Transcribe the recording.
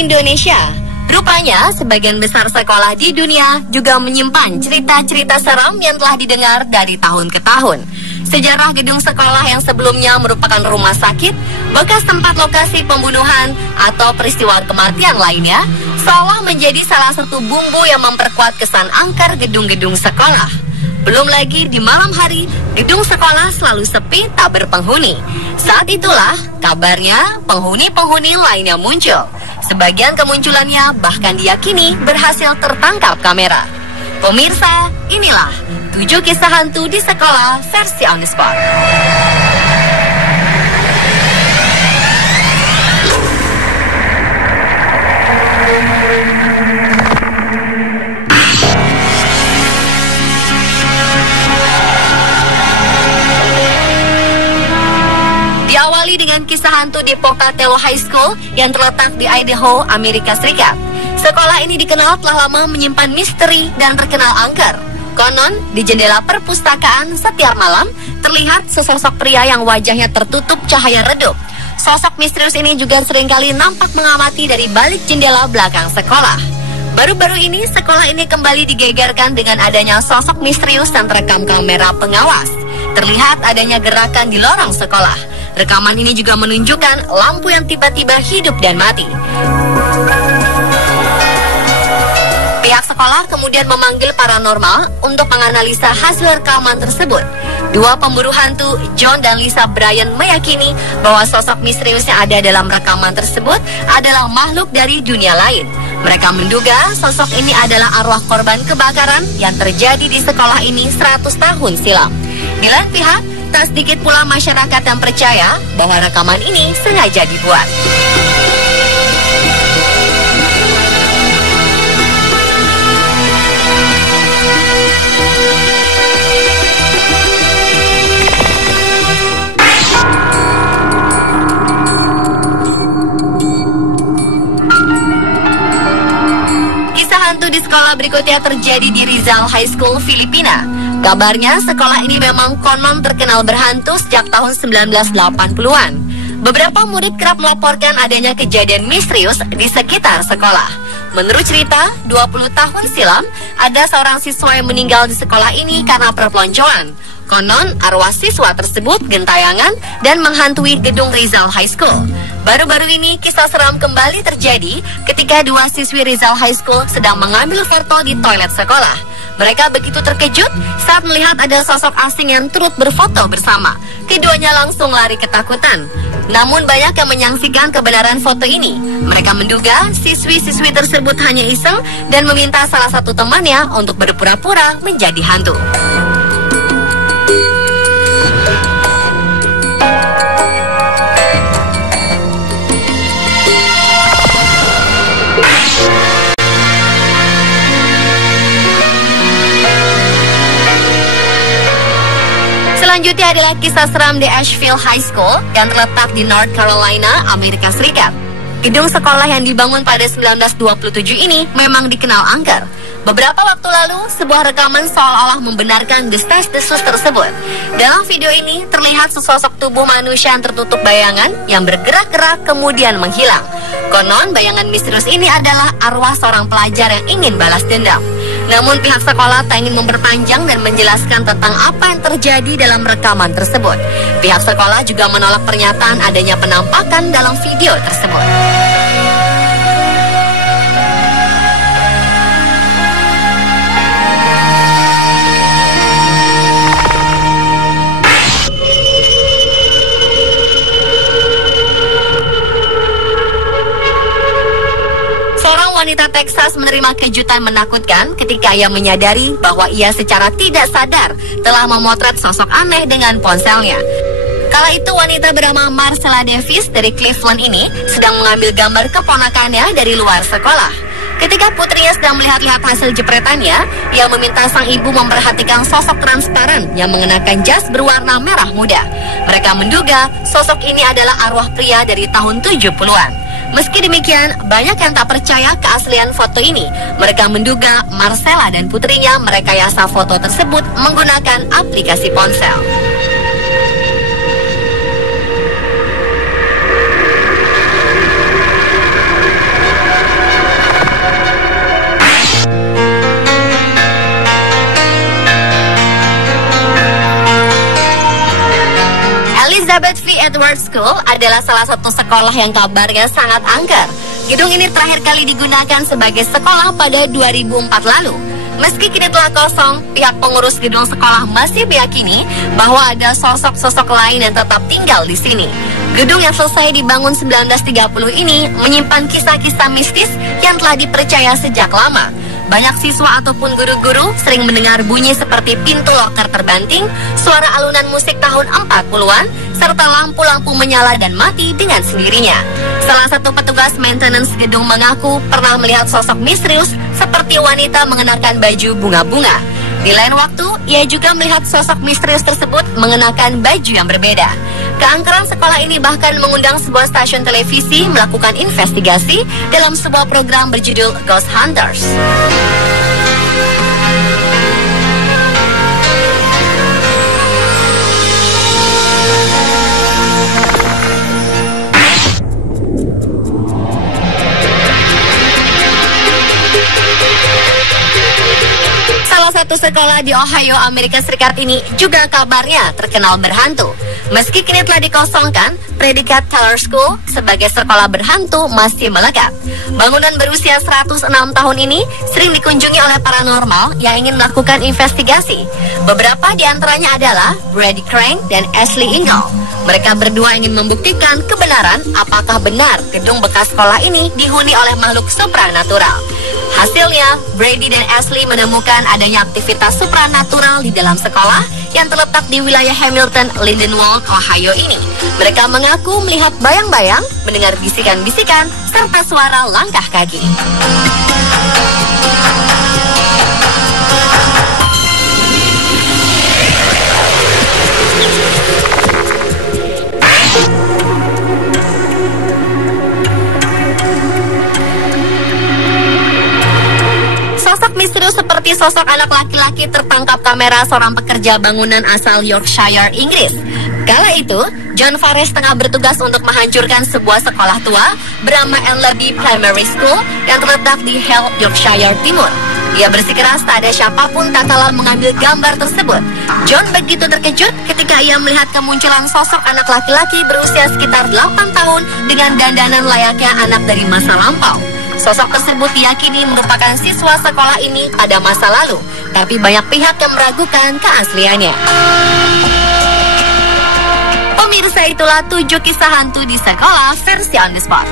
Indonesia. Rupanya, sebagian besar sekolah di dunia juga menyimpan cerita-cerita seram yang telah didengar dari tahun ke tahun. Sejarah gedung sekolah yang sebelumnya merupakan rumah sakit, bekas tempat lokasi pembunuhan, atau peristiwa kematian lainnya, seolah menjadi salah satu bumbu yang memperkuat kesan angker gedung-gedung sekolah. Belum lagi di malam hari, gedung sekolah selalu sepi tak berpenghuni. Saat itulah, kabarnya penghuni-penghuni lainnya muncul. Sebagian kemunculannya bahkan diyakini berhasil tertangkap kamera. Pemirsa, inilah 7 kisah hantu di sekolah versi On The Spot. Diawali dengan kisah hantu di Pocatello High School yang terletak di Idaho, Amerika Serikat. Sekolah ini dikenal telah lama menyimpan misteri dan terkenal angker. Konon, di jendela perpustakaan setiap malam terlihat sesosok pria yang wajahnya tertutup cahaya redup. Sosok misterius ini juga seringkali nampak mengamati dari balik jendela belakang sekolah. Baru-baru ini, sekolah ini kembali digegerkan dengan adanya sosok misterius yang terekam kamera pengawas. Terlihat adanya gerakan di lorong sekolah. Rekaman ini juga menunjukkan lampu yang tiba-tiba hidup dan mati. Pihak sekolah kemudian memanggil paranormal untuk menganalisa hasil rekaman tersebut. Dua pemburu hantu, John dan Lisa Bryan, meyakini bahwa sosok misterius yang ada dalam rekaman tersebut adalah makhluk dari dunia lain. Mereka menduga sosok ini adalah arwah korban kebakaran yang terjadi di sekolah ini 100 tahun silam. Di lain pihak, tak sedikit pula masyarakat yang percaya bahwa rekaman ini sengaja dibuat. Di sekolah berikutnya terjadi di Rizal High School, Filipina. Kabarnya sekolah ini memang konon terkenal berhantu sejak tahun 1980-an. Beberapa murid kerap melaporkan adanya kejadian misterius di sekitar sekolah. Menurut cerita, 20 tahun silam ada seorang siswa yang meninggal di sekolah ini karena perpeloncoan. Konon, arwah siswa tersebut gentayangan dan menghantui gedung Rizal High School. Baru-baru ini, kisah seram kembali terjadi ketika dua siswi Rizal High School sedang mengambil foto di toilet sekolah. Mereka begitu terkejut saat melihat ada sosok asing yang turut berfoto bersama. Keduanya langsung lari ketakutan. Namun banyak yang menyaksikan kebenaran foto ini. Mereka menduga siswi-siswi tersebut hanya iseng dan meminta salah satu temannya untuk berpura-pura menjadi hantu. Selanjutnya adalah kisah seram di Asheville High School yang terletak di North Carolina, Amerika Serikat. Gedung sekolah yang dibangun pada 1927 ini memang dikenal angker. Beberapa waktu lalu, sebuah rekaman seolah-olah membenarkan desas-desus tersebut. Dalam video ini, terlihat sesosok tubuh manusia yang tertutup bayangan yang bergerak-gerak kemudian menghilang. Konon, bayangan misterius ini adalah arwah seorang pelajar yang ingin balas dendam. Namun pihak sekolah tak ingin memperpanjang dan menjelaskan tentang apa yang terjadi dalam rekaman tersebut. Pihak sekolah juga menolak pernyataan adanya penampakan dalam video tersebut. Wanita Texas menerima kejutan menakutkan ketika ia menyadari bahwa ia secara tidak sadar telah memotret sosok aneh dengan ponselnya. Kala itu wanita bernama Marcella Davis dari Cleveland ini sedang mengambil gambar keponakannya dari luar sekolah. Ketika putrinya sedang melihat-lihat hasil jepretannya, ia meminta sang ibu memperhatikan sosok transparan yang mengenakan jas berwarna merah muda. Mereka menduga sosok ini adalah arwah pria dari tahun 70-an. Meski demikian, banyak yang tak percaya keaslian foto ini. Mereka menduga Marcella dan putrinya merekayasa foto tersebut menggunakan aplikasi ponsel. Elizabeth V. Edwards School adalah salah satu sekolah yang kabarnya sangat angker. Gedung ini terakhir kali digunakan sebagai sekolah pada 2004 lalu. Meski kini telah kosong, pihak pengurus gedung sekolah masih meyakini bahwa ada sosok-sosok lain yang tetap tinggal di sini. Gedung yang selesai dibangun 1930 ini menyimpan kisah-kisah mistis yang telah dipercaya sejak lama. Banyak siswa ataupun guru-guru sering mendengar bunyi seperti pintu loker terbanting, suara alunan musik tahun 40-an, serta lampu-lampu menyala dan mati dengan sendirinya. Salah satu petugas maintenance gedung mengaku pernah melihat sosok misterius seperti wanita mengenakan baju bunga-bunga. Di lain waktu, ia juga melihat sosok misterius tersebut mengenakan baju yang berbeda. Keangkeran sekolah ini bahkan mengundang sebuah stasiun televisi melakukan investigasi dalam sebuah program berjudul Ghost Hunters. Salah satu sekolah di Ohio, Amerika Serikat ini juga kabarnya terkenal berhantu. Meski kini telah dikosongkan, predikat Taylor School sebagai sekolah berhantu masih melekat. Bangunan berusia 106 tahun ini sering dikunjungi oleh paranormal yang ingin melakukan investigasi. Beberapa di antaranya adalah Brady Crane dan Ashley Ingle. Mereka berdua ingin membuktikan kebenaran apakah benar gedung bekas sekolah ini dihuni oleh makhluk supranatural. Hasilnya, Brady dan Ashley menemukan adanya aktivitas supranatural di dalam sekolah yang terletak di wilayah Hamilton, Lindenwold, Ohio ini. Mereka mengaku melihat bayang-bayang, mendengar bisikan-bisikan, serta suara langkah kaki. Sosok misterius seperti sosok anak laki-laki tertangkap kamera seorang pekerja bangunan asal Yorkshire, Inggris. Kala itu, John Fares tengah bertugas untuk menghancurkan sebuah sekolah tua bernama Enleby Primary School yang terletak di Hull, Yorkshire Timur. Ia bersikeras tak ada siapapun tak kala mengambil gambar tersebut. John begitu terkejut ketika ia melihat kemunculan sosok anak laki-laki berusia sekitar 8 tahun dengan dandanan layaknya anak dari masa lampau. Sosok tersebut diyakini merupakan siswa sekolah ini pada masa lalu, tapi banyak pihak yang meragukan keasliannya. Pemirsa, itulah 7 kisah hantu di sekolah versi on the spot.